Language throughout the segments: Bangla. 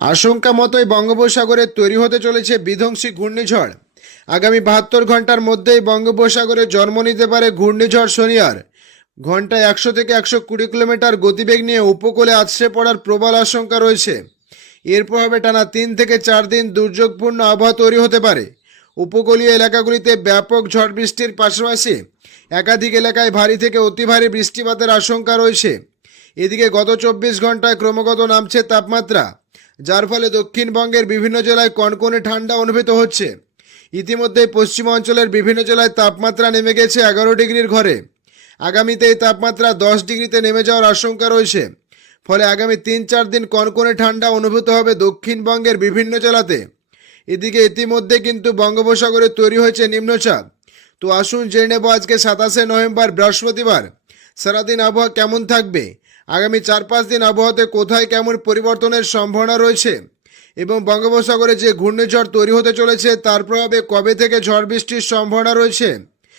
আশঙ্কা মতোই বঙ্গোপসাগরে তৈরি হতে চলেছে বিধ্বংসী ঘূর্ণিঝড়। আগামী বাহাত্তর ঘণ্টার মধ্যেই বঙ্গোপসাগরে জন্ম নিতে পারে ঘূর্ণিঝড় শনিয়ার ঘন্টায় একশো থেকে একশো কুড়ি কিলোমিটার গতিবেগ নিয়ে উপকূলে আছড়ে পড়ার প্রবল আশঙ্কা রয়েছে। এর প্রভাবে টানা তিন থেকে চার দিন দুর্যোগপূর্ণ আবহাওয়া তৈরি হতে পারে। উপকূলীয় এলাকাগুলিতে ব্যাপক ঝড় বৃষ্টির পাশাপাশি একাধিক এলাকায় ভারী থেকে অতি ভারী বৃষ্টিপাতের আশঙ্কা রয়েছে। এদিকে গত চব্বিশ ঘন্টায় ক্রমাগত নামছে তাপমাত্রা। যার ফলে দক্ষিণবঙ্গের বিভিন্ন জেলায় কনকনে ঠান্ডা অনুভূত হচ্ছে। ইতিমধ্যে পশ্চিম অঞ্চলের বিভিন্ন জেলায় তাপমাত্রা নেমে গেছে এগারো ডিগ্রির ঘরে। আগামীতে এই তাপমাত্রা দশ ডিগ্রিতে নেমে যাওয়ার আশঙ্কা রয়েছে। ফলে আগামী তিন চার দিন কনকনে ঠান্ডা অনুভূত হবে দক্ষিণবঙ্গের বিভিন্ন জেলাতে। এদিকে ইতিমধ্যে কিন্তু বঙ্গোপসাগরে তৈরি হয়েছে নিম্নচাপ। তো আসুন জেনে নেব আজকে সাতাশে নভেম্বর বৃহস্পতিবার। সারাদিন আবহাওয়া কেমন থাকবে? আগামী চার পাঁচ দিন আবহাওয়াতে কোথায় কেমন পরিবর্তনের সম্ভাবনা রয়েছে? এবং বঙ্গোপসাগরে যে ঘূর্ণিঝড় তৈরি হতে চলেছে, তার প্রভাবে কবে থেকে ঝড় বৃষ্টির সম্ভাবনা রয়েছে?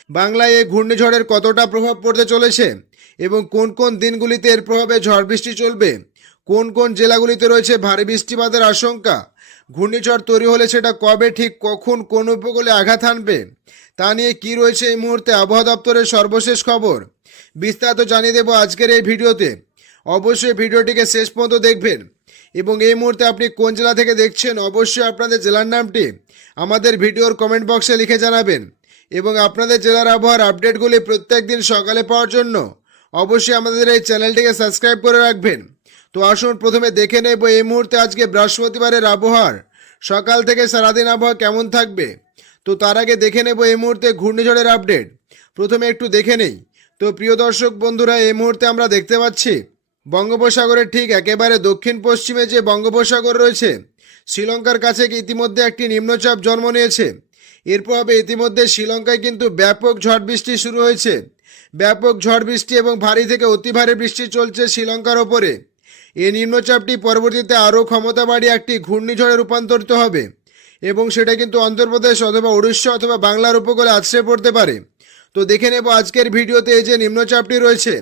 বাংলায় এই ঘূর্ণিঝড়ের কতটা প্রভাব পড়তে চলেছে? এবং কোন কোন দিনগুলিতে এর প্রভাবে ঝড় বৃষ্টি চলবে? কোন কোন জেলাগুলিতে রয়েছে ভারী বৃষ্টিপাতের আশঙ্কা? ঘূর্ণিঝড় তৈরি হলে সেটা কবে, ঠিক কখন, কোন উপকূলে আঘাত হানবে? তা নিয়ে কি রয়েছে এই মুহূর্তে আবহাওয়া দপ্তরের সর্বশেষ খবর? বিস্তারিত জানিয়ে দেবো আজকের এই ভিডিওতে। অবশ্যই ভিডিওটিকে শেষ পর্যন্ত দেখবেন। এবং এই মুহূর্তে আপনি কোন জেলা থেকে দেখছেন, অবশ্যই আপনাদের জেলার নামটি আমাদের ভিডিওর কমেন্ট বক্সে লিখে জানাবেন। এবং আপনাদের জেলার আবহাওয়ার আপডেটগুলি প্রত্যেক দিন সকালে পাওয়ার জন্য অবশ্যই আমাদের এই চ্যানেলটিকে সাবস্ক্রাইব করে রাখবেন। তো আসুন, প্রথমে দেখে নেব এই মুহূর্তে আজকে বৃহস্পতিবারের আবহাওয়ার। সকাল থেকে সারাদিন আবহাওয়া কেমন থাকবে? তো তার আগে দেখে নেব এই মুহূর্তে ঘূর্ণিঝড়ের আপডেট। প্রথমে একটু দেখে নেই। তো প্রিয় দর্শক বন্ধুরা, এই মুহূর্তে আমরা দেখতে পাচ্ছি বঙ্গোপসাগরের ঠিক একেবারে দক্ষিণ পশ্চিমে যে বঙ্গোপসাগর রয়েছে, শ্রীলঙ্কার কাছে ইতিমধ্যে একটি নিম্নচাপ জন্ম নিয়েছে? এর প্রভাবে ইতিমধ্যে শ্রীলঙ্কায় কিন্তু ব্যাপক ঝড় বৃষ্টি শুরু হয়েছে। ব্যাপক ঝড় বৃষ্টি এবং ভারী থেকে অতি ভারী বৃষ্টি চলছে শ্রীলঙ্কার ওপরে। এই নিম্নচাপটি পরবর্তীতে আরও ক্ষমতা বাড়িয়ে একটি ঘূর্ণিঝড়ে রূপান্তরিত হবে এবং সেটা কিন্তু অন্ধ্রপ্রদেশ অথবা উড়িষ্যা অথবা বাংলার উপকূলে আছড়ে পড়তে পারে। তো দেখে নেব আজকের ভিডিওতে এই যে নিম্নচাপটি রয়েছে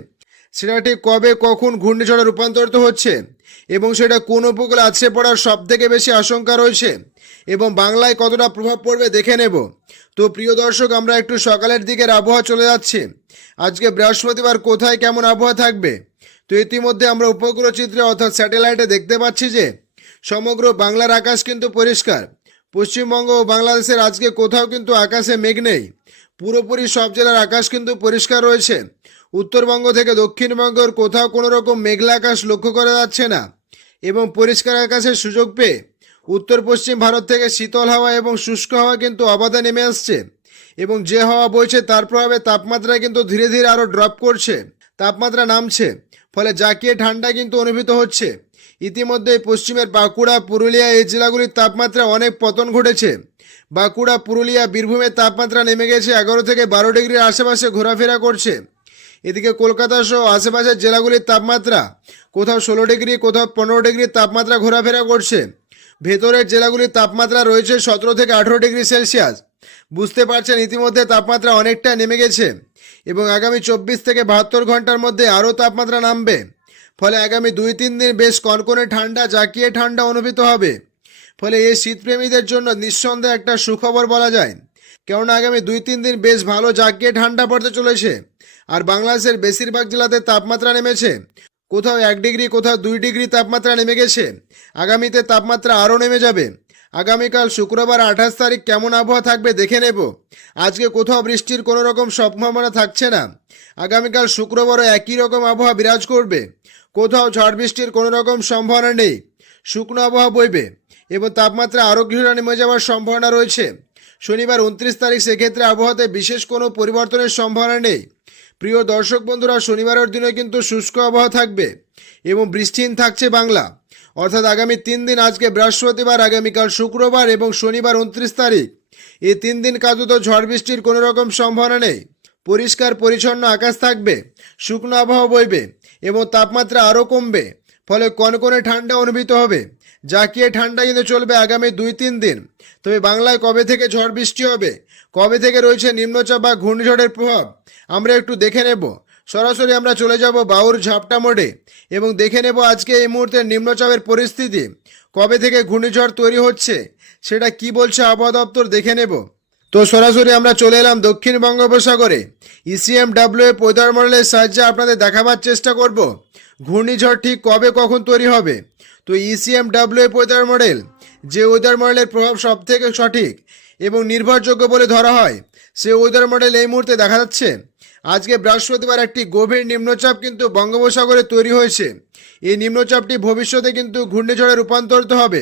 সেটা ঠিক কবে, কখন ঘূর্ণিঝড়ে রূপান্তরিত হচ্ছে এবং সেটা কোন উপকূলে আছড়ে পড়ার সব থেকে বেশি আশঙ্কা রয়েছে এবং বাংলায় কতটা প্রভাব পড়বে দেখে নেব। তো প্রিয় দর্শক, আমরা একটু সকালের দিকের আবহাওয়া চলে যাচ্ছি। আজকে বৃহস্পতিবার কোথায় কেমন আবহাওয়া থাকবে? তো ইতিমধ্যে আমরা উপগ্রহ চিত্রে অর্থাৎ স্যাটেলাইটে দেখতে পাচ্ছি যে সমগ্র বাংলার আকাশ কিন্তু পরিষ্কার। পশ্চিমবঙ্গ ও বাংলাদেশের আজকে কোথাও কিন্তু আকাশে মেঘ নেই। পুরোপুরি সব জেলার আকাশ কিন্তু পরিষ্কার রয়েছে। উত্তরবঙ্গ থেকে দক্ষিণবঙ্গের কোথাও কোনো রকম মেঘলা আকাশ লক্ষ্য করা যাচ্ছে না এবং পরিষ্কার আকাশের সুযোগ পেয়ে উত্তর পশ্চিম ভারত থেকে শীতল হাওয়া এবং শুষ্ক হাওয়া কিন্তু অবাধে নেমে আসছে এবং যে হাওয়া বইছে তার প্রভাবে তাপমাত্রা কিন্তু ধীরে ধীরে আরও ড্রপ করছে। তাপমাত্রা নামছে, ফলে জাকিয়ে ঠান্ডা কিন্তু অনুভূত হচ্ছে। ইতিমধ্যে পশ্চিমের বাঁকুড়া, পুরুলিয়া এই জেলাগুলির তাপমাত্রা অনেক পতন ঘটেছে। বাঁকুড়া, পুরুলিয়া বীরভূমের তাপমাত্রা নেমে গেছে এগারো থেকে বারো ডিগ্রির আশেপাশে ঘোরাফেরা করছে। এদিকে কলকাতা সহ আশেপাশের জেলাগুলির তাপমাত্রা কোথাও ষোলো ডিগ্রি, কোথাও পনেরো ডিগ্রি তাপমাত্রা ঘোরাফেরা করছে। ভেতরের জেলাগুলির তাপমাত্রা রয়েছে সতেরো থেকে আঠেরো ডিগ্রি সেলসিয়াস। বুঝতে পারছেন, ইতিমধ্যে তাপমাত্রা অনেকটা নেমে গেছে এবং আগামী চব্বিশ থেকে বাহাত্তর ঘণ্টার মধ্যে আরও তাপমাত্রা নামবে। ফলে আগামী দুই তিন দিন বেশ কনকনে ঠান্ডা, জাকিয়ে ঠান্ডা অনুভূত হবে। ফলে এই শীতপ্রেমীদের জন্য নিঃসন্দেহে একটা সুখবর বলা যায়। কেননা আগামী দুই তিন দিন বেশ ভালো জাকিয়ে ঠান্ডা পড়তে চলেছে। আর বাংলাদেশের বেশিরভাগ জেলাতে তাপমাত্রা নেমেছে। কোথাও এক ডিগ্রি, কোথাও দুই ডিগ্রি তাপমাত্রা নেমে গেছে। আগামীতে তাপমাত্রা আরও নেমে যাবে। আগামীকাল শুক্রবার আঠাশ তারিখ কেমন আবহাওয়া থাকবে দেখে নেব। আজকে কোথাও বৃষ্টির কোনো রকম সম্ভাবনা থাকছে না। আগামীকাল শুক্রবারও একই রকম আবহাওয়া বিরাজ করবে। কোথাও ঝড় বৃষ্টির কোনো রকম সম্ভাবনা নেই। শুকনো আবহাওয়া বইবে এবং তাপমাত্রা আরও কিছুটা নেমে যাওয়ার সম্ভাবনা রয়েছে। শনিবার উনত্রিশ তারিখ সেক্ষেত্রে আবহাওয়াতে বিশেষ কোনো পরিবর্তনের সম্ভাবনা নেই। প্রিয় দর্শক বন্ধুরা, শনিবারের দিনে কিন্তু শুষ্ক আবহাওয়া থাকবে এবং বৃষ্টিহীন থাকছে বাংলা। অর্থাৎ আগামী তিন দিন, আজকে বৃহস্পতিবার, আগামীকাল শুক্রবার এবং শনিবার উনত্রিশ তারিখ। এই তিন দিন কাজত ঝড় বৃষ্টির কোনো রকম সম্ভাবনা নেই। পরিষ্কার, পরিচ্ছন্ন আকাশ থাকবে, শুকনো আবহাওয়া বইবে এবং তাপমাত্রা আরও কমবে। ফলে কনকনে ঠান্ডা অনুভূত হবে। যা জাকিয়ে ঠান্ডা কিন্তু চলবে আগামী দুই তিন দিন। তবে বাংলায় কবে থেকে ঝড় বৃষ্টি হবে? কবে থেকে রয়েছে নিম্নচাপ বা ঘূর্ণিঝড়ের প্রভাব? আমরা একটু দেখে নেব। সরাসরি আমরা চলে যাব বাউর ঝাপটা মোড়ে এবং দেখে নেব আজকে এই মুহূর্তে নিম্নচাপের পরিস্থিতি। কবে থেকে ঘূর্ণিঝড় তৈরি হচ্ছে? সেটা কি বলছে আবহাওয়া দপ্তর? দেখে নেব। তো সরাসরি আমরা চলে এলাম দক্ষিণ বঙ্গোপসাগরে। E ইসিএম ডাব্লিউ ওয়েদার মডেলের সাহায্যে আপনাদের দেখাবার চেষ্টা করব। ঘূর্ণিঝড় ঠিক কবে, কখন তৈরি হবে? তো E ECM W weather model যে ওয়েদার মডেলের প্রভাব সব থেকে সঠিক এবং নির্ভরযোগ্য বলে ধরা হয়, সে ওয়েদার মডেল এই মুহূর্তে দেখা যাচ্ছে। আজকে বৃহস্পতিবার একটি গভীর নিম্নচাপ কিন্তু বঙ্গোপসাগরে তৈরি হয়েছে। এই নিম্নচাপটি ভবিষ্যতে কিন্তু ঘূর্ণিঝড়ে রূপান্তরিত হবে।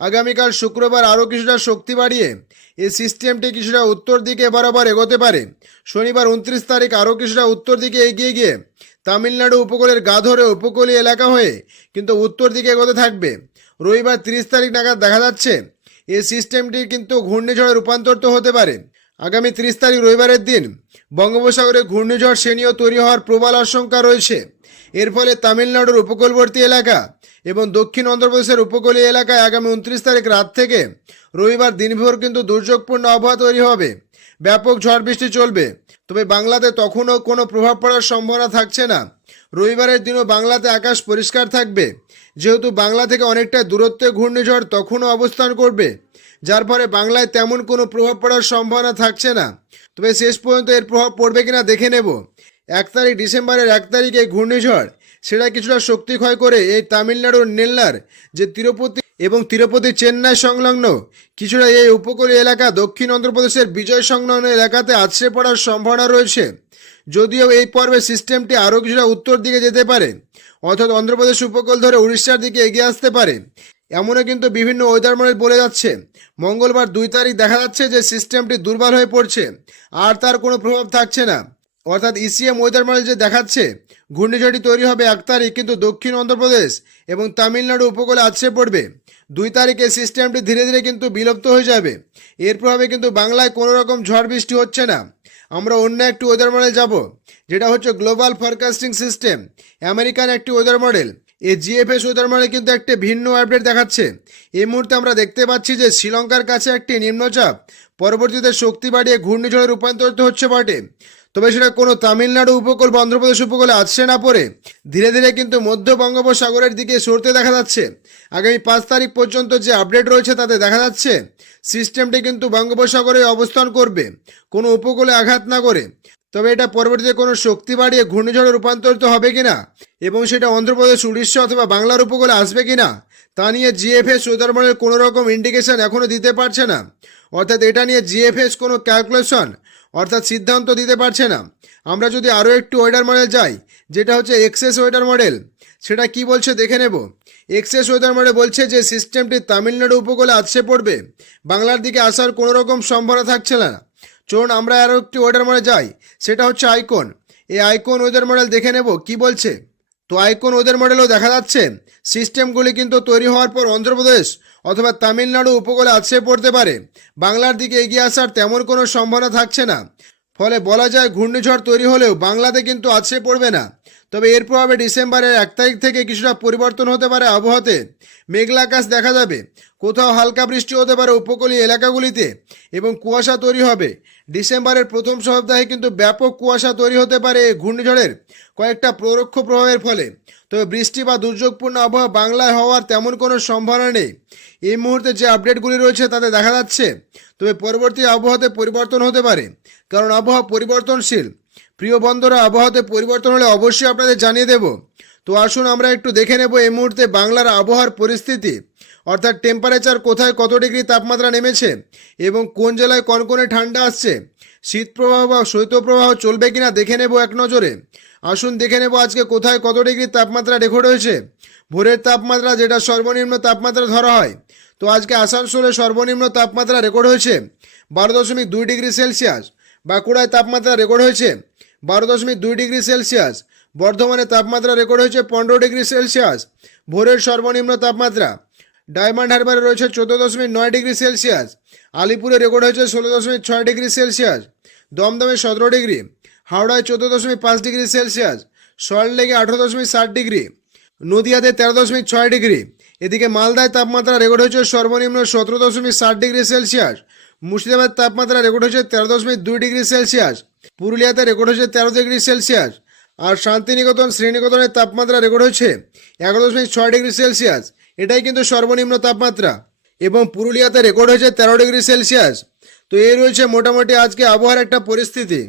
আগামীকাল শুক্রবার আরও কিছুটা শক্তি বাড়িয়ে এই সিস্টেমটি কিছুটা উত্তর দিকে বরাবর এগোতে পারে। শনিবার উনত্রিশ তারিখ আরও কিছুটা উত্তর দিকে এগিয়ে গিয়ে তামিলনাড়ু উপকূলের গা ধরে উপকূলীয় এলাকা হয়ে কিন্তু উত্তর দিকে এগোতে থাকবে। রবিবার তিরিশ তারিখ নাগাদ দেখা যাচ্ছে, এই সিস্টেমটি কিন্তু ঘূর্ণিঝড়ে রূপান্তরিত হতে পারে। আগামী তিরিশ তারিখ রবিবারের দিন বঙ্গোপসাগরে ঘূর্ণিঝড় শ্রেণীয় তৈরি হওয়ার প্রবল আশঙ্কা রয়েছে। এর ফলে তামিলনাড়ুর উপকূলবর্তী এলাকা এবং দক্ষিণ অন্ধ্রপ্রদেশের উপকূলীয় এলাকায় আগামী উনত্রিশ তারিখ রাত থেকে রবিবার দিনভর কিন্তু দুর্যোগপূর্ণ আবহাওয়া তৈরি হবে। ব্যাপক ঝড় বৃষ্টি চলবে। তবে বাংলাতে তখনও কোনো প্রভাব পড়ার সম্ভাবনা থাকছে না। রবিবারের দিনও বাংলাতে আকাশ পরিষ্কার থাকবে। যেহেতু বাংলা থেকে অনেকটা দূরত্বে ঘূর্ণিঝড় তখনও অবস্থান করবে। যার ফলে বাংলায় তেমন কোনো প্রভাব পড়ার সম্ভাবনা থাকছে না। তবে শেষ পর্যন্ত এর প্রভাব পড়বে কিনা দেখে নেব। এক তারিখ ডিসেম্বরের এক তারিখে ঘূর্ণিঝড়, সেটা কিছুটা শক্তি ক্ষয় করে এই তামিলনাড়ুর নেল্লার যে তিরুপতি এবং তিরুপতি চেন্নাই সংলগ্ন, কিছুটা এই উপকূলীয় এলাকা দক্ষিণ অন্ধ্রপ্রদেশের বিজয় সংলগ্ন এলাকাতে আছড়ে পড়ার সম্ভাবনা রয়েছে। যদিও এই পর্বে সিস্টেমটি আরও কিছুটা উত্তর দিকে যেতে পারে, অর্থাৎ অন্ধ্রপ্রদেশ উপকূল ধরে উড়িষ্যার দিকে এগিয়ে আসতে পারে। এমনও কিন্তু বিভিন্ন ওয়েদার মডেল বলে যাচ্ছে। মঙ্গলবার দুই তারিখ দেখা যাচ্ছে যে সিস্টেমটি দুর্বল হয়ে পড়ছে, আর তার কোনো প্রভাব থাকছে না। অর্থাৎ ইসিএম ওয়েদার মডেল যে দেখাচ্ছে, ঘূর্ণিঝড়টি তৈরি হবে এক তারিখ, কিন্তু দক্ষিণ অন্ধ্রপ্রদেশ এবং তামিলনাড়ু উপকূলে আছড়ে পড়বে। দুই তারিখে সিস্টেমটি ধীরে ধীরে কিন্তু বিলুপ্ত হয়ে যাবে। এর প্রভাবে কিন্তু বাংলায় কোনো রকম ঝড় বৃষ্টি হচ্ছে না। আমরা অন্য একটি ওয়েদার মডেল যাব, যেটা হচ্ছে গ্লোবাল ফরকাস্টিং সিস্টেম আমেরিকান একটি ওয়েদার মডেল এই জিএফএস ওয়েদার মডেল কিন্তু একটি ভিন্ন আপডেট দেখাচ্ছে। এই মুহূর্তে আমরা দেখতে পাচ্ছি যে শ্রীলঙ্কার কাছে একটি নিম্নচাপ। পরবর্তীতে শক্তি বাড়িয়ে ঘূর্ণিঝড়ে রূপান্তরিত হচ্ছে বটে। তবে সেটা কোনো তামিলনাড়ু উপকূল বা অন্ধ্রপ্রদেশ উপকূলে আসছে না পড়ে ধীরে ধীরে কিন্তু মধ্য বঙ্গোপসাগরের দিকে সরতে দেখা যাচ্ছে। আগামী পাঁচ তারিখ পর্যন্ত যে আপডেট রয়েছে তাতে দেখা যাচ্ছে সিস্টেমটি কিন্তু বঙ্গোপসাগরে অবস্থান করবে। কোনো উপকূলে আঘাত না করে। তবে এটা পরবর্তীতে কোনো শক্তি বাড়িয়ে ঘূর্ণিঝড়ে রূপান্তরিত হবে কিনা এবং সেটা অন্ধ্রপ্রদেশ, উড়িষ্যা অথবা বাংলার উপকূলে আসবে কিনা, তা নিয়ে জিএফএস সুন্দরবনের কোনো রকম ইন্ডিকেশন এখনও দিতে পারছে না। অর্থাৎ এটা নিয়ে জিএফএস কোনো ক্যালকুলেশন অর্থাৎ সিদ্ধান্ত দিতে পারছে না। আমরা যদি আরও একটু ওয়েদার মডেল যাই, যেটা হচ্ছে এক্সেস ওয়েদার মডেল সেটা কি বলছে দেখে নেব। এক্সেস ওয়েদার মডেল বলছে যে সিস্টেমটি তামিলনাড়ু উপকূলে আছড়ে পড়বে। বাংলার দিকে আসার কোনো রকম সম্ভাবনা থাকছে না। চলুন আমরা আরও একটি ওয়েদার মডেল যাই। সেটা হচ্ছে আইকন এই আইকন ওয়েদার মডেল দেখে নেব, কি বলছে? তো আইকন ওদের মডেলও দেখা যাচ্ছে সিস্টেমগুলি কিন্তু তৈরি হওয়ার পর অন্ধ্রপ্রদেশ অথবা তামিলনাড়ু উপকূলে আছড়ে পড়তে পারে। বাংলার দিকে এগিয়ে আসার তেমন কোনো সম্ভাবনা থাকছে না। ফলে বলা যায় ঘূর্ণিঝড় তৈরি হলেও বাংলাতে কিন্তু আছড়ে পড়বে না। তবে এর প্রভাবে ডিসেম্বরের এক তারিখ থেকে কিছুটা পরিবর্তন হতে পারে আবহাওয়াতে। মেঘলা আকাশ দেখা যাবে। কোথাও হালকা বৃষ্টি হতে পারে উপকূলীয় এলাকাগুলিতে এবং কুয়াশা তৈরি হবে। ডিসেম্বরের প্রথম সপ্তাহে কিন্তু ব্যাপক কুয়াশা তৈরি হতে পারে ঘূর্ণিঝড়ের কয়েকটা পরোক্ষ প্রভাবের ফলে। তবে বৃষ্টি বা দুর্যোগপূর্ণ আবহাওয়া বাংলায় হওয়ার তেমন কোনো সম্ভাবনা নেই। এই মুহূর্তে যে আপডেটগুলি রয়েছে তাতে দেখা যাচ্ছে। তবে পরবর্তী আবহাওয়াতে পরিবর্তন হতে পারে। কারণ আবহাওয়া পরিবর্তনশীল। প্রিয় বন্ধুরা, আবহাওয়াতে পরিবর্তন হলে অবশ্যই আপনাদের জানিয়ে দেব। তো আসুন আমরা একটু দেখে নেব এই মুহূর্তে বাংলার আবহাওয়ার পরিস্থিতি। অর্থাৎ টেম্পারেচার কোথায়, কত ডিগ্রি তাপমাত্রা নেমেছে এবং কোন জেলায় কনকনে ঠান্ডা আসছে, শীত প্রবাহ বা শৈত্যপ্রবাহ চলবে কিনা দেখে নেব এক নজরে। আসুন দেখে নেব আজকে কোথায় কত ডিগ্রি তাপমাত্রা রেকর্ড হয়েছে। ভোরের তাপমাত্রা যেটা সর্বনিম্ন তাপমাত্রা ধরা হয়, তো আজকে আসানসোলে সর্বনিম্ন তাপমাত্রা রেকর্ড হয়েছে বারো দশমিক দুই ডিগ্রি সেলসিয়াস বাঁকুড়ায় তাপমাত্রা রেকর্ড হয়েছে বারো দশমিক দুই ডিগ্রি সেলসিয়াস। বর্ধমানে তাপমাত্রা রেকর্ড হয়েছে পনেরো ডিগ্রি সেলসিয়াস। ভোরের সর্বনিম্ন তাপমাত্রা ডায়মন্ড হারবারে রয়েছে চোদ্দ দশমিক নয় ডিগ্রি সেলসিয়াস। আলিপুরে রেকর্ড হয়েছে ষোলো দশমিক ছয় ডিগ্রি সেলসিয়াস। দমদমে সতেরো ডিগ্রি, হাওড়ায় চোদ্দ দশমিক পাঁচ ডিগ্রি সেলসিয়াস। সল্টলেকে আঠেরো দশমিক ষাট ডিগ্রি, নদিয়াতে তেরো দশমিক ছয় ডিগ্রি। এদিকে মালদায় তাপমাত্রা রেকর্ড হয়েছে সর্বনিম্ন সতেরো দশমিক ষাট ডিগ্রি সেলসিয়াস। মুর্শিদাবাদ তাপমাত্রা রেকর্ড হয়েছে তেরো দশমিক দুই ডিগ্রি সেলসিয়াস। পুরুলিয়াতে রেকর্ড হয়েছে তেরো ডিগ্রি সেলসিয়াস আর শান্তিনিকেতন, শ্রীনিকেতনের তাপমাত্রা রেকর্ড হয়েছে এগারো দশমিক ছয় ডিগ্রি সেলসিয়াস। এটাই কিন্তু সর্বনিম্ন তাপমাত্রা। এবং পুরুলিয়াতে রেকর্ড হয়েছে তেরো ডিগ্রি সেলসিয়াস। তো এই রয়েছে মোটামুটি আজকে আবহাওয়ার একটা পরিস্থিতি।